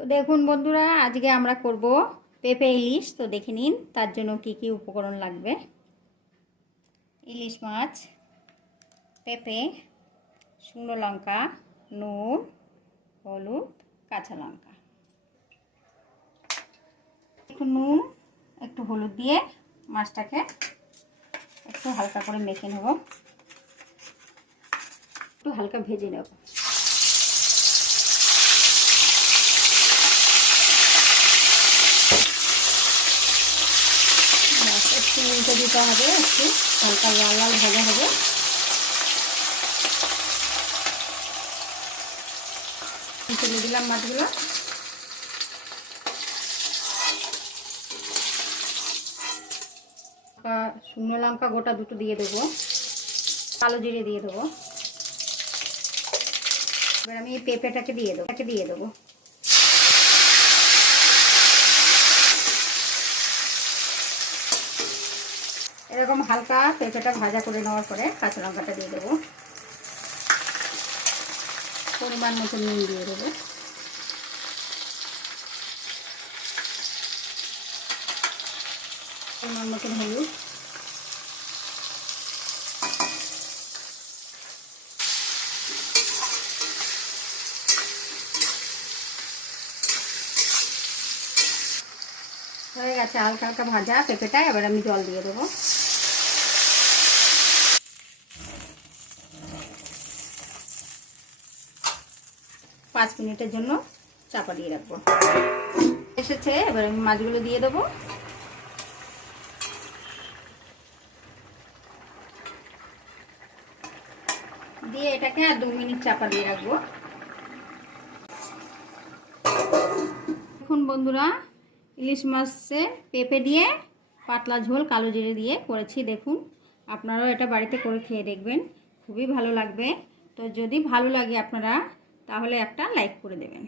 তো দেখুন বন্ধুরা, আজকে আমরা করব পেঁপে ইলিশ। তো দেখে নিন, তার জন্য কি কি উপকরণ লাগবে। ইলিশ মাছ, পেঁপে, শুকনো লঙ্কা, নুন, হলুদ, কাঁচা লঙ্কা। একটু নুন, একটু হলুদ দিয়ে মাছটাকে একটু হালকা করে মেখে নেব। একটু হালকা ভেজে নেব। একটু দিতে হবে একটু। হালকা লাল লাল ভাজা হবে। তুলে দিলাম মাছগুলো। শুকনো লঙ্কা গোটা দুটো দিয়ে দেবো। কালো জিরে দিয়ে দেবো। এবার আমি পেঁপেটাকে দিয়ে দেবো। দিয়ে দেবো। এরকম হালকা পেঁপেটা ভাজা করে নেওয়ার পরে কাঁচা লঙ্কাটা দিয়ে দেবো। পরিমাণ মতো নুন দিয়ে দেবো। পরিমাণ মতন হলুদ। হয়ে গেছে হালকা হালকা ভাজা পেঁপেটা, এবার আমি জল দিয়ে দেবো। পাঁচ মিনিটের জন্য চাপা দিয়ে রাখব। এসেছে, এবার আমি মাছগুলো দিয়ে দেবো। দিয়ে এটাকে আর দু মিনিট চাপা দিয়ে রাখব। এখন বন্ধুরা, ইলিশ মাছে পেঁপে দিয়ে পাতলা ঝোল কালো জিরে দিয়ে করেছি, দেখুন। আপনারাও এটা বাড়িতে করে খেয়ে দেখবেন, খুবই ভালো লাগবে। তো যদি ভালো লাগে আপনারা তাহলে একটা লাইক করে দেবেন।